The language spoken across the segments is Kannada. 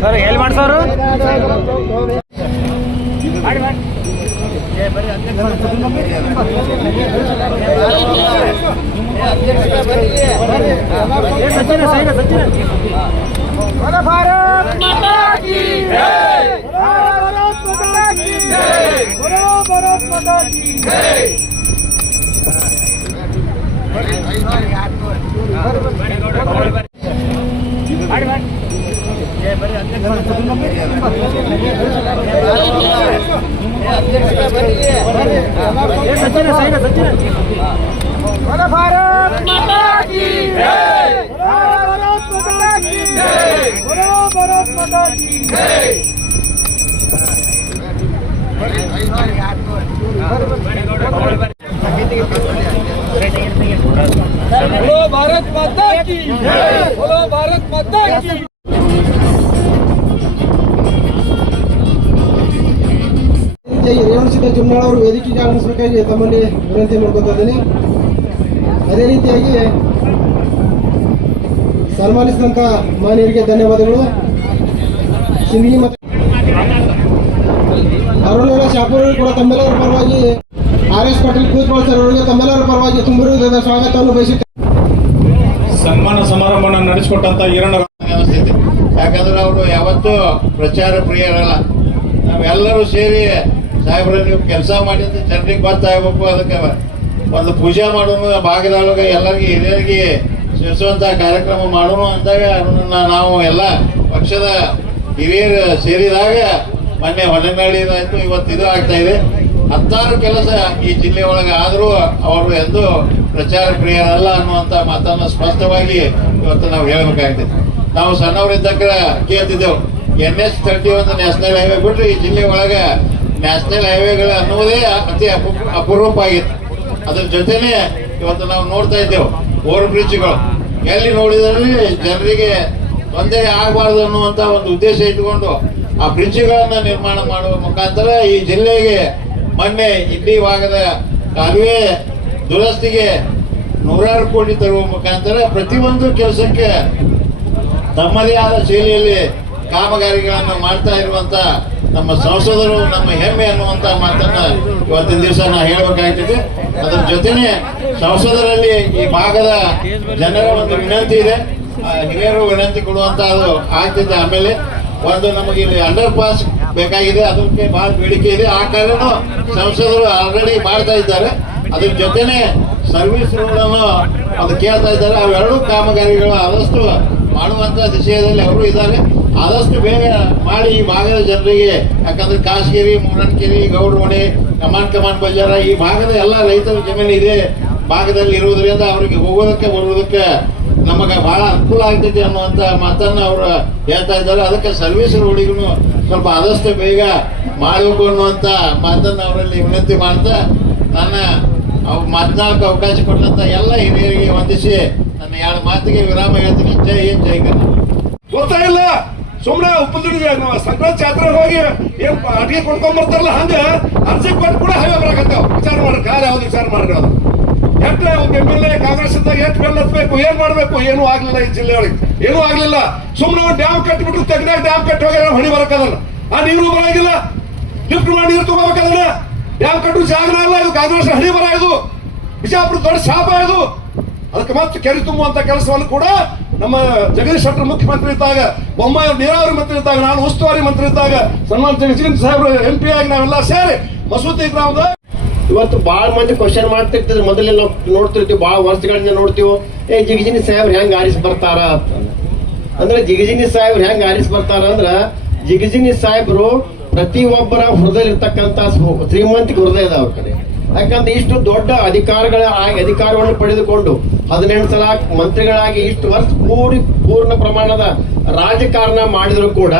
ಸರ್ ಎಲ್ಲಿ ಮಾಡ್ಸೋರು ಸಚಿನ ಸಚಿನ ಭಾರತ್ ಮಾತಾ ಕಿ ಜೈ, ಭಾರತ್ ಮಾತಾ ಕಿ ಜೈ, ಭಾರತ್ ಮಾತಾ ಕಿ ಜೈ. ಸಚಿನ ಸಚಿನ ಭಾರತ್ ಮಾತಾ ಕಿ ಜೈ, ಭಾರತ್ ಮಾತಾ ಕಿ ಜೈ, ಭಾರತ್ ಮಾತಾ ಕಿ ಜೈ. बोलो भारत माता की जय, बोलो भारत माता की. ರೇವಣಸಿದ್ದ ಜುಮ್ನಾಳ್ ಅವರು ವೇದಿಕೆಗೆ ಆಗಮಿಸಬೇಕಾಗಿ ತಮ್ಮಲ್ಲಿ ವಿನಂತಿ ಮಾಡ್ಕೊತಾ ಇದ್ದೀನಿ. ಅದೇ ರೀತಿಯಾಗಿ ಸನ್ಮಾನಿಸಿದಂತ ಮಾನ್ಯರಿಗೆ ಧನ್ಯವಾದಗಳು. ಸಿಂಧಿ ಮತ್ತು ಅರುಣೇಶ್ವರ ಶಾಪೂರ್ ಕೂಡ ತಮ್ಮೆಲ್ಲರ ಪರವಾಗಿ RS ಪಾಟೀಲ್ ಕೂತ್ಕೊಳ್ ಸರ್ ಅವರಿಗೆ ತಮ್ಮೆಲ್ಲರ ಪರವಾಗಿ ತುಂಬಿರುವುದರಿಂದ ಸ್ವಾಗತವನ್ನು ಬಯಸುತ್ತೇನೆ. ಸನ್ಮಾನ ಸಮಾರಂಭವನ್ನು ನಡೆಸಿಕೊಟ್ಟಂತ ಈರಣ್ಣ ಅನಿಸ್ತೈತಿ. ಯಾಕಂದ್ರೆ ಅವರು ಯಾವತ್ತೂ ಪ್ರಚಾರ ಪ್ರಿಯರಲ್ಲ. ನಾವೆಲ್ಲರೂ ಸೇರಿ ಸಾಹೇಬ್ರ ನೀವು ಕೆಲಸ ಮಾಡಿದ್ರೆ ಜನರಿಗೆ ಗೊತ್ತಾಗಬೇಕು, ಅದಕ್ಕೆ ಒಂದು ಪೂಜೆ ಮಾಡೋನು ಭಾಗದೊಳಗೆ ಎಲ್ಲರಿಗೆ ಹಿರಿಯರಿಗೆ ಸೇರಿಸುವಂತ ಕಾರ್ಯಕ್ರಮ ಮಾಡೋನು ಅಂದಾಗ ನಾವು ಎಲ್ಲ ಪಕ್ಷದ ಹಿರಿಯರು ಸೇರಿದಾಗ ಮೊನ್ನೆ ಹೊಳೆನಳ್ಳಿದಾಯ್ತು, ಇವತ್ತು ಇದು ಆಗ್ತಾ ಇದೆ. 16 ಕೆಲಸ ಈ ಜಿಲ್ಲೆ ಒಳಗೆ ಆದರೂ ಅವರು ಎಂದು ಪ್ರಚಾರ ಪ್ರಿಯರಲ್ಲ ಅನ್ನುವಂತ ಮಾತನ್ನು ಸ್ಪಷ್ಟವಾಗಿ ಇವತ್ತು ನಾವು ಹೇಳಬೇಕಾಗ್ತದೆ. ನಾವು ಸಣ್ಣವರಿದ್ದಕ್ಕ ಕೇಳ್ತಿದ್ದೆವು, NH-31 ನ್ಯಾಷನಲ್ ಹೈವೇ ಬಿಟ್ಟರೆ ಈ ಜಿಲ್ಲೆ ಒಳಗೆ ನ್ಯಾಷನಲ್ ಹೈವೇಗಳು ಅನ್ನುವುದೇ ಅತಿ ಅಪರೂಪ ಆಗಿತ್ತು. ಅದ್ರ ಜೊತೆನೆ ಇವತ್ತು ನಾವು ನೋಡ್ತಾ ಇದ್ದೇವೆ ಓವರ್ ಬ್ರಿಡ್ಜ್ಗಳು. ಎಲ್ಲಿ ನೋಡಿದ್ರಲ್ಲಿ ಜನರಿಗೆ ತೊಂದರೆ ಆಗಬಾರ್ದು ಅನ್ನುವಂತ ಒಂದು ಉದ್ದೇಶ ಇಟ್ಟುಕೊಂಡು ಆ ಬ್ರಿಡ್ಜ್ಗಳನ್ನ ನಿರ್ಮಾಣ ಮಾಡುವ ಮುಖಾಂತರ ಈ ಜಿಲ್ಲೆಗೆ ಮೊನ್ನೆ ಇಲ್ಲಿ ಭಾಗದ ಕಾಲುವೆ ದುರಸ್ತಿಗೆ 100 ಕೋಟಿ ತರುವ ಮುಖಾಂತರ ಪ್ರತಿಯೊಂದು ಕೆಲಸಕ್ಕೆ ತಮ್ಮದೇ ಆದ ಶೈಲಿಯಲ್ಲಿ ಕಾಮಗಾರಿಗಳನ್ನು ಮಾಡ್ತಾ ಇರುವಂತ ನಮ್ಮ ಸಂಸದರು ನಮ್ಮ ಹೆಮ್ಮೆ ಅನ್ನುವಂತ ಮಾತನ್ನ ಇವತ್ತಿನ ದಿವಸ ನಾ ಹೇಳಬೇಕಾಗ್ತದೆ. ಅದರ ಜೊತೆನೆ ಸಂಸದರಲ್ಲಿ ಈ ಭಾಗದ ಜನರ ಒಂದು ವಿನಂತಿ ಇದೆ, ಹಿರಿಯರು ವಿನಂತಿ ಕೊಡುವಂತ ಅದು ಆಗ್ತಿದೆ. ಆಮೇಲೆ ಒಂದು ನಮಗೆ ಇಲ್ಲಿ ಅಂಡರ್ ಪಾಸ್ ಬೇಕಾಗಿದೆ, ಅದಕ್ಕೆ ಬಹಳ ಬೇಡಿಕೆ ಇದೆ. ಆ ಕಾರಣ ಸಂಸದರು ಆಲ್ರೆಡಿ ಮಾಡ್ತಾ ಇದ್ದಾರೆ. ಅದ್ರ ಜೊತೆನೆ ಸರ್ವಿಸ್ ರೋಡ್ಗಳನ್ನು ಅದು ಕೇಳ್ತಾ ಇದ್ದಾರೆ. ಅವೆರಡೂ ಕಾಮಗಾರಿಗಳು ಆದಷ್ಟು ಮಾಡುವಂತ ದಿಶೆಯಲ್ಲಿ ಅವರು ಇದ್ದಾರೆ. ಆದಷ್ಟು ಬೇಗ ಮಾಡಿ ಈ ಭಾಗದ ಜನರಿಗೆ, ಯಾಕಂದ್ರೆ ಕಾಸಗಿರಿ, ಮೂರನ್ಕೆರೆ, ಗೌಡ್ರಮಣಿ, ಕಮಾನ್ ಬಜಾರ ಈ ಭಾಗದ ಎಲ್ಲ ರೈತರ ಜಮೀನು ಇದೆ ಭಾಗದಲ್ಲಿ ಇರುವುದರಿಂದ ಅವರಿಗೆ ಹೋಗೋದಕ್ಕೆ ಬರುವುದಕ್ಕೆ ನಮಗೆ ಬಹಳ ಅನುಕೂಲ ಆಗ್ತೈತಿ ಅನ್ನುವಂತ ಮಾತನ್ನ ಅವರು ಹೇಳ್ತಾ ಇದ್ದಾರೆ. ಅದಕ್ಕೆ ಸರ್ವಿಸ್ ರೋಡಿಗೂ ಸ್ವಲ್ಪ ಆದಷ್ಟು ಬೇಗ ಮಾಡಬೇಕು ಅನ್ನುವಂತ ಮಾತನ್ನ ಅವರಲ್ಲಿ ವಿನಂತಿ ಮಾಡ್ತಾ ನನ್ನ ಮಾತನಾಡಕ್ಕೆ ಅವಕಾಶ ಕೊಟ್ಟಂತ ಎಲ್ಲ ಹಿರಿಯರಿಗೆ ವಂದಿಸಿ ನನ್ನ 2 ಮಾತಿಗೆ ವಿರಾಮ ಹೇಳ್ತೀನಿ. ಜೈ ಹಿಂದ್, ಜೈ ಕರ್ನಾಟಕ. ಗೊತ್ತಾಗಿಲ್ಲ ಸುಮ್ಮನೆ ಉಪದುಡಿದ ಸಂಕ್ರಾಂತಿ ಜಾತ್ರೆ ಹೋಗಿ ಏನ್ ಅಡಿಗೆ ಕೊಡ್ಕೊಂಡ್ ಬರ್ತಾರಲ್ಲ ಹಂಗ ಅರ್ಜಿ ಕೊಟ್ಟು ಕೂಡ ಹೈವೇ ಬರಕತ್ತಾವ. ವಿಚಾರ ಮಾಡ್ರಿ, ಯಾರು ಯಾವ್ದು ವಿಚಾರ ಮಾಡ್ರಿ. ಅದು ಎಷ್ಟು ಒಂದು MLA ಕಾಂಗ್ರೆಸ್ ಇದ್ದಾಗ ಎಷ್ಟು ಬೆಲ್ಲ ಹತ್ಬೇಕು, ಏನ್ ಮಾಡ್ಬೇಕು, ಏನೂ ಆಗ್ಲಿಲ್ಲ. ಈ ಜಿಲ್ಲೆ ಒಳಗೆ ಏನೂ ಆಗ್ಲಿಲ್ಲ. ಸುಮ್ಮನೆ ಒಂದು ಡ್ಯಾಮ್ ಕಟ್ಟಿಬಿಟ್ಟು ತೆಗ್ದಾಗ ಡ್ಯಾಮ್ ಕಟ್ಟಿ ಹೋಗಿ ಹೊಡಿ ಬರಕದಲ್ಲ. ಆ ನೀರು ಬರಾಗಿಲ್ಲ, ಲಿಫ್ಟ್ ಮಾಡಿ ನೀರು ತಗೋಬೇಕದನ್ನ. ಡ್ಯಾಮ್ ಕಟ್ಟು ಜಾಗನ ಅಲ್ಲ ಇದು, ಕಾಂಗ್ರೆಸ್ ಹಣಿ ಬರ ಇದು, ಬಿಜಾಪುರ ದೊಡ್ಡ ಶಾಪ ಇದು. ಅದಕ್ಕೆ ಮತ್ತೆ ಕೆರೆ ತುಂಬುವಂತ ಕೆಲಸವನ್ನು ಕೂಡ ನಮ್ಮ ಜಗದೀಶ್ ಶೆಟ್ಟರ್ ಮುಖ್ಯಮಂತ್ರಿ ಇದ್ದಾಗ, ಬೊಮ್ಮಾಯಿ ನೀರಾವರಿ ಮಂತ್ರಿ ಇದ್ದಾಗ, ನಾನು ಉಸ್ತುವಾರಿ ಮಂತ್ರಿ ಇದ್ದಾಗ, ಸನ್ಮಾನ ಜಗದೀಶ್ ಸಾಹೇಬ್ರು MP ಆಗಿ ನಾವೆಲ್ಲ ಸೇರಿ ಮಸೂತಿ ಗ್ರಾಮದ ಇವತ್ತು ಬಹಳ ಮಂದಿ ಕ್ವಶನ್ ಮಾಡ್ತಿರ್ತಿದ್ರು. ಮೊದಲೇ ನಾವು ನೋಡ್ತಿರ್ತೀವಿ, ಬಹಳ ವರ್ಷಗಳಿಂದ ನೋಡ್ತೀವಿ, ಜಿಗಜಿನಿ ಸಾಹೇಬ್ರು ಹೆಂಗ್ ಆರಿಸಿ ಬರ್ತಾರ ಅಂದ್ರೆ. ಜಿಗಜಿನಿ ಸಾಹೇಬ್ರು ಹೆಂಗ್ ಆರಿಸಿ ಬರ್ತಾರ ಅಂದ್ರ, ಜಿಗಜಿನಿ ಸಾಹೇಬ್ರು ಪ್ರತಿಯೊಬ್ಬರ ಹೃದಯದಲ್ಲಿರ್ತಕ್ಕಂಥ ಶ್ರೀಮಂತಿಕ ಹೃದಯ ಅದ ಅವ್ರ ಕಡೆ. ಯಾಕಂದ್ರೆ ಇಷ್ಟು ದೊಡ್ಡ ಅಧಿಕಾರವನ್ನು ಪಡೆದುಕೊಂಡು 18 ಸಲ ಮಂತ್ರಿಗಳಾಗಿ ಇಷ್ಟು ವರ್ಷ ಪೂರ್ಣ ಪ್ರಮಾಣದ ರಾಜಕಾರಣ ಮಾಡಿದ್ರು ಕೂಡ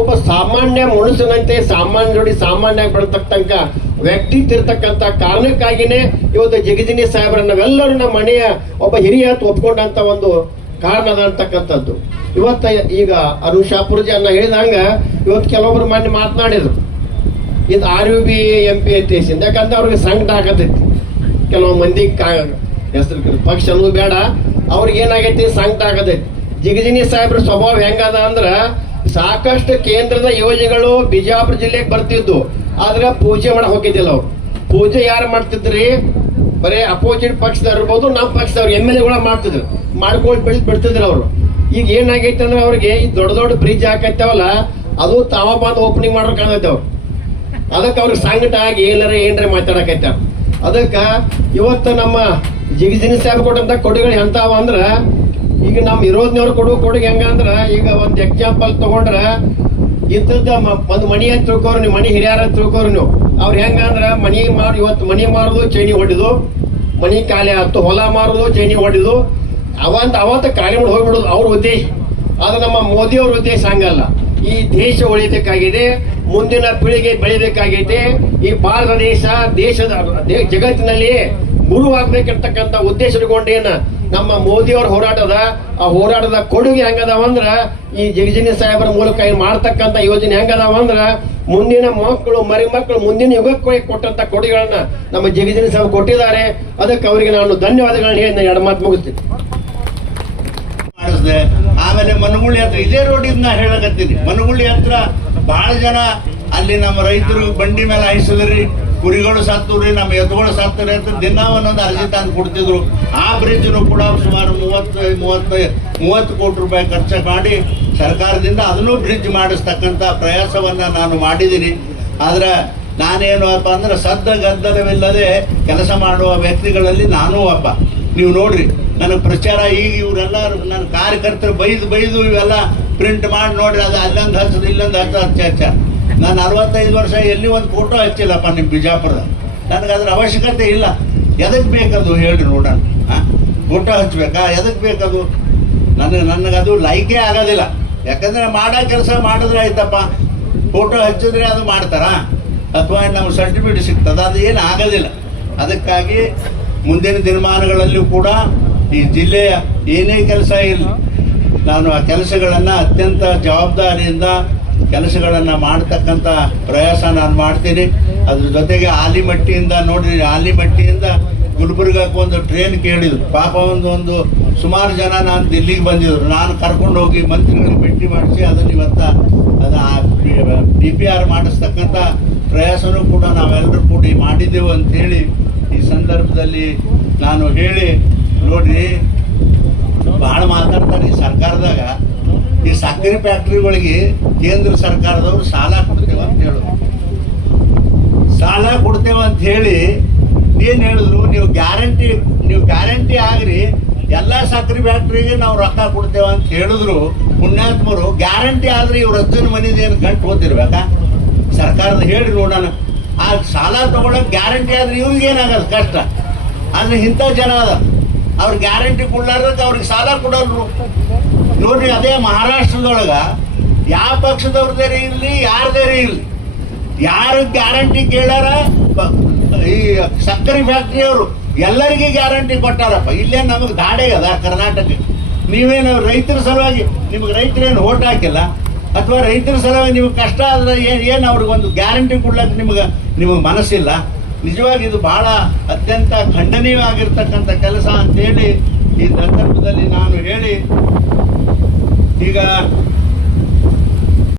ಒಬ್ಬ ಸಾಮಾನ್ಯ ಮನುಷ್ಯನಂತೆ ಸಾಮಾನ್ಯ ಜೋಡಿ ಸಾಮಾನ್ಯ ಬೆಳತಕ್ಕಂತ ವ್ಯಕ್ತಿ ಇರ್ತಕ್ಕಂಥ ಕಾರಣಕ್ಕಾಗಿನೇ ಇವತ್ತು ಜಗಜಿನಿ ಸಾಹೇಬ್ರನ್ನ ನಾವೆಲ್ಲರೂ ನಮ್ಮ ಮನೆಯ ಒಬ್ಬ ಹಿರಿಯ ಒಪ್ಕೊಂಡಂತ ಒಂದು ಕಾರಣದ ಅಂತಕ್ಕಂಥದ್ದು. ಇವತ್ತ ಈಗ ಅರುಣ್ ಶಾಪೂರ್ಜಿ ಅನ್ನ ಹೇಳಿದಂಗ ಇವತ್ತು ಕೆಲವೊಬ್ರು ಮೊನ್ನೆ ಮಾತನಾಡಿದ್ರು, ಇದು RUB MP ಅಂತ. ಯಾಕಂದ್ರೆ ಅವ್ರಿಗೆ ಸಂಕಟ ಆಗತೈತಿ. ಕೆಲವು ಮಂದಿ ಹೆಸರು ಪಕ್ಷ ಅನ್ನೋದು ಬೇಡ, ಅವ್ರಿಗೆ ಏನಾಗೈತಿ ಸಂಕಟ ಆಗತೈತಿ. ಜಿಗಜಿನಿ ಸಾಹೇಬ್ರ ಸ್ವಭಾವ ಹೆಂಗದ ಅಂದ್ರ ಸಾಕಷ್ಟು ಕೇಂದ್ರದ ಯೋಜನೆಗಳು ಬಿಜಾಪುರ ಜಿಲ್ಲೆಗೆ ಬರ್ತಿದ್ದು, ಆದ್ರೆ ಪೂಜೆ ಮಾಡಕ್ ಹೋಗಿದ್ದಿಲ್ಲ ಅವ್ರು. ಪೂಜೆ ಯಾರು ಮಾಡ್ತಿದ್ರಿ? ಬರೀ ಅಪೋಸಿಟ್ ಪಕ್ಷದವ್ರು ಇರ್ಬೋದು, ನಮ್ಮ ಪಕ್ಷದವ್ರು MLA ಮಾಡ್ತಿದ್ರು, ಮಾಡ್ಕೊಂಡು ಬಿಡ್ತಿದ್ರು ಅವರು. ಈಗ ಏನಾಗೈತೆ ಅಂದ್ರೆ ಅವ್ರಿಗೆ ಈ ದೊಡ್ಡ ದೊಡ್ಡ ಬ್ರಿಡ್ಜ್ ಹಾಕೈತವಲ್ಲ, ಅದು ತಾವ ಬಂದು ಓಪನಿಂಗ್ ಮಾಡೋರ್ ಕಾಣೈತೆ ಅವ್ರು. ಅದಕ್ಕೆ ಅವ್ರಿಗೆ ಸಂಕಟ ಆಗಿ ಏನ್ರ ಮಾತಾಡಕೈತ. ಅದಕ್ಕೆ ಇವತ್ತು ನಮ್ಮ ಜಿಗಜಿನಿ ಸಾಹೇಬ್ ಕೊಟ್ಟಂತ ಕೊಡುಗೆಗಳು ಎಂತಾವ ಅಂದ್ರ, ಈಗ ನಮ್ಮ ವಿರೋಧನವ್ರು ಕೊಡುವ ಕೊಡುಗೆ ಹೆಂಗಂದ್ರ, ಈಗ ಒಂದು ಎಕ್ಸಾಂಪಲ್ ತಗೊಂಡ್ರ ಇದ್ದದ ಒಂದು ಮನಿ ಅಂತ ತಿಳ್ಕೋರು ನೀವು, ಮನಿ ಹಿರಿಯರ ಅಂತ ತಿಳ್ಕೋರು ನೀವು. ಅವ್ರು ಹೆಂಗಂದ್ರ ಇವತ್ತು ಮನಿ ಮಾರುದು ಚೈನಿ ಹೊಡಿದು, ಮನಿ ಖಾಲಿ ಆಯ್ತು, ಹೊಲ ಮಾರುದು ಚೈನಿ ಹೊಡಿದು, ಅವತ್ತು ಖಾಲಿ ಮಾಡಿ ಹೋಗ್ಬಿಡುದು ಅವ್ರ ಉದ್ದೇಶ. ಆದ್ರೆ ನಮ್ಮ ಮೋದಿ ಅವ್ರ ಉದ್ದೇಶ ಹಂಗಲ್ಲ. ಈ ದೇಶ ಉಳಿಬೇಕಾಗಿದೆ, ಮುಂದಿನ ಪೀಳಿಗೆ ಬೆಳಿಬೇಕಾಗೈತೆ. ಈ ಭಾರತ ದೇಶದ ಜಗತ್ತಿನಲ್ಲಿ ಗುರು ಆಗ್ಬೇಕಿರ್ತಕ್ಕಂಥ ಉದ್ದೇಶ ಇಟ್ಕೊಂಡೇನ ನಮ್ಮ ಮೋದಿ ಅವ್ರ ಹೋರಾಟದ ಕೊಡುಗೆ ಹೆಂಗದಾವಂದ್ರ, ಈ ಜಿಗಜಿನಿ ಸಾಹೇಬರ ಮೂಲಕ ಮಾಡ್ತಕ್ಕಂಥ ಯೋಜನೆ ಹೆಂಗದಾವಂದ್ರ, ಮುಂದಿನ ಮಕ್ಕಳು ಮುಂದಿನ ಯುಗಕ್ಕೆ ಕೊಟ್ಟಂತ ಕೊಡುಗೆಗಳನ್ನ ನಮ್ಮ ಜಿಗಜಿನಿ ಸಾಹೇಬ್ ಕೊಟ್ಟಿದ್ದಾರೆ. ಅದಕ್ಕೆ ಅವರಿಗೆ ನಾನು ಧನ್ಯವಾದಗಳನ್ನ ಹೇಳಿ ನಾನು 2 ಮಾತು ಮುಗಿಸ್ತೀನಿ. ಮಾಡಿಸ್ದೆ. ಆಮೇಲೆ ಮನಗುಳಿ ಹತ್ರ ಇದೇ ರೋಡಿಂದ ನಾ ಹೇಳಕತ್ತೀನಿ, ಮನಗುಳಿ ಹತ್ರ ಬಹಳ ಜನ ಅಲ್ಲಿ ನಮ್ಮ ರೈತರು ಬಂಡಿ ಮೇಲೆ ಹಾಯಿಸಿದ್ರಿ, ಕುರಿಗಳು ಸತ್ತವ್ರಿ, ನಮ್ಮ ಎತ್ತುಗಳು ಸತ್ತವ್ರಿ ಅಂತ ದಿನ ಒಂದೊಂದು ಅರ್ಜಿ ತಂದು ಕೊಡ್ತಿದ್ರು. ಆ ಬ್ರಿಡ್ಜ್ನು ಕೂಡ ಸುಮಾರು 30 ಕೋಟಿ ರೂಪಾಯಿ ಖರ್ಚು ಮಾಡಿ ಸರ್ಕಾರದಿಂದ ಅದನ್ನು ಬ್ರಿಡ್ಜ್ ಮಾಡಿಸ್ತಕ್ಕಂಥ ಪ್ರಯಾಸವನ್ನ ನಾನು ಮಾಡಿದ್ದೀನಿ. ಆದ್ರೆ ನಾನೇನು ಅಪ್ಪ ಅಂದ್ರೆ ಸದ್ದ ಗದ್ದಲವಿಲ್ಲದೆ ಕೆಲಸ ಮಾಡುವ ವ್ಯಕ್ತಿಗಳಲ್ಲಿ ನಾನೂ ಒಬ್ಬ. ನೀವು ನೋಡ್ರಿ, ನನಗೆ ಪ್ರಚಾರ ಈಗ ಇವರೆಲ್ಲ ನನ್ನ ಕಾರ್ಯಕರ್ತರು ಬೈದು ಇವೆಲ್ಲ ಪ್ರಿಂಟ್ ಮಾಡಿ ನೋಡ್ರಿ, ಅದು ಅಲ್ಲೊಂದು ಹಚ್ಚದು ಇಲ್ಲೊಂದು ಹಚ್ಚ. ನಾನು 65 ವರ್ಷ ಎಲ್ಲಿ ಒಂದು ಫೋಟೋ ಹಚ್ಚಿಲ್ಲಪ್ಪ ನಿಮ್ಮ ಬಿಜಾಪುರದ. ನನಗೆ ಅದ್ರ ಅವಶ್ಯಕತೆ ಇಲ್ಲ. ಎದಕ್ಕೆ ಬೇಕದು ಹೇಳ್ರಿ ನೋಡೋಣ. ಫೋಟೋ ಹಚ್ಬೇಕಾ? ಎದಕ್ಕೆ ಬೇಕದು? ನನಗದು ಲೈಕೇ ಆಗೋದಿಲ್ಲ. ಯಾಕಂದ್ರೆ ಮಾಡೋ ಕೆಲಸ ಮಾಡಿದ್ರೆ ಆಯ್ತಪ್ಪ, ಫೋಟೋ ಹಚ್ಚಿದ್ರೆ ಅದು ಮಾಡ್ತಾರ ಅಥವಾ ನಮ್ಗೆ ಸರ್ಟಿಫಿಕೇಟ್ ಸಿಗ್ತದ? ಅದು ಏನು ಆಗೋದಿಲ್ಲ. ಅದಕ್ಕಾಗಿ ಮುಂದಿನ ದಿನಮಾನಗಳಲ್ಲೂ ಕೂಡ ಈ ಜಿಲ್ಲೆಯ ಏನೇ ಕೆಲಸ ಇರಲಿ, ನಾನು ಆ ಕೆಲಸಗಳನ್ನು ಅತ್ಯಂತ ಜವಾಬ್ದಾರಿಯಿಂದ ಕೆಲಸಗಳನ್ನು ಮಾಡ್ತಕ್ಕಂಥ ಪ್ರಯಾಸ ನಾನು ಮಾಡ್ತೀನಿ. ಅದ್ರ ಜೊತೆಗೆ ಆಲಿಮಟ್ಟಿಯಿಂದ ನೋಡ್ರಿ, ಆಲಿಮಟ್ಟಿಯಿಂದ ಗುಲ್ಬರ್ಗಕ್ಕೆ ಒಂದು ಟ್ರೈನ್ ಕೇಳಿದ್ರು. ಪಾಪ ಒಂದು ಸುಮಾರು ಜನ ನಾನು ದಿಲ್ಲಿಗೆ ಬಂದಿದ್ರು. ನಾನು ಕರ್ಕೊಂಡು ಹೋಗಿ ಮಂತ್ರಿಗಳಿಗೆ ಭೇಟಿ ಮಾಡಿಸಿ ಅದನ್ನು DPR ಮಾಡಿಸ್ತಕ್ಕಂಥ ಪ್ರಯಾಸನೂ ಕೂಡ ನಾವೆಲ್ಲರೂ ಕೂಡಿ ಮಾಡಿದ್ದೆವು ಅಂಥೇಳಿ ಈ ಸಂದರ್ಭದಲ್ಲಿ ನಾನು ಹೇಳಿ, ನೋಡ್ರಿ ಭಾಳ ಮಾತಾಡ್ತಾರೆ ಈ ಸರ್ಕಾರದಾಗ. ಈ ಸಕ್ಕರೆ ಫ್ಯಾಕ್ಟ್ರಿಗಳಿಗೆ ಕೇಂದ್ರ ಸರ್ಕಾರದವರು ಸಾಲ ಕೊಡ್ತೇವೆ ಅಂತ ಹೇಳೋದು. ಸಾಲ ಕೊಡ್ತೇವೆ ಅಂತ ಹೇಳಿ ಏನು ಹೇಳಿದ್ರು, ನೀವು ಗ್ಯಾರಂಟಿ ಆಗ್ರಿ, ಎಲ್ಲ ಸಕ್ಕರೆ ಫ್ಯಾಕ್ಟ್ರಿಗೆ ನಾವು ರೊಕ್ಕ ಕೊಡ್ತೇವೆ ಅಂತ ಹೇಳಿದ್ರು. ಪುಣ್ಯಾತ್ಮರು ಗ್ಯಾರಂಟಿ ಆದ್ರೆ ಇವ್ರ ಅಜ್ಜನ ಮನೆದೇನು ಗಂಟು ಹೋತಿರ್ಬೇಕಾ? ಸರ್ಕಾರದ ಹೇಳ್ರಿ ನೋಡೋಣ. ಆ ಸಾಲ ತಗೊಳಕ್ ಗ್ಯಾರಂಟಿ ಆದ್ರೆ ಇವ್ರಿಗೆ ಏನಾಗದು ಕಷ್ಟ. ಆದ್ರೆ ಇಂಥ ಜನ ಅದ, ಅವ್ರ ಗ್ಯಾರಂಟಿ ಕೊಡ್ಲಾರ್ದಕ್ಕೆ ಅವ್ರಿಗೆ ಸಾಲ ಕೊಡಲ್ರು. ನೋಡ್ರಿ, ಅದೇ ಮಹಾರಾಷ್ಟ್ರದೊಳಗ ಯಾವ ಪಕ್ಷದವ್ರದೇ ಇರಲಿ, ಯಾರದೇ ಇರಲಿ, ಯಾರು ಗ್ಯಾರಂಟಿ ಕೇಳಾರ ಈ ಸಕ್ಕರೆ ಫ್ಯಾಕ್ಟ್ರಿ ಅವರು ಎಲ್ಲರಿಗೆ ಗ್ಯಾರಂಟಿ ಕೊಟ್ಟಾರಪ್ಪ. ಇಲ್ಲೇ ನಮಗೆ ದಾಡೆ ಅದ ಕರ್ನಾಟಕ. ನೀವೇನು ರೈತರ ಸಲುವಾಗಿ ನಿಮಗೆ ರೈತರೇನು ಓಟ್ ಹಾಕಿಲ್ಲ, ಅಥವಾ ರೈತರ ಸಲುವಾಗಿ ನಿಮಗೆ ಕಷ್ಟ ಆದ್ರೆ ಏನು ಅವ್ರಿಗೆ ಒಂದು ಗ್ಯಾರಂಟಿ ಕೊಡ್ಲಕ್ಕೆ ನಿಮಗೆ ಮನಸ್ಸಿಲ್ಲ. ನಿಜವಾಗಿ ಇದು ಬಹಳ ಅತ್ಯಂತ ಖಂಡನೀಯವಾಗಿರ್ತಕ್ಕಂಥ ಕೆಲಸ ಅಂತೇಳಿ ಈ ಸಂದರ್ಭದಲ್ಲಿ ನಾನು ಹೇಳಿ, ಈಗ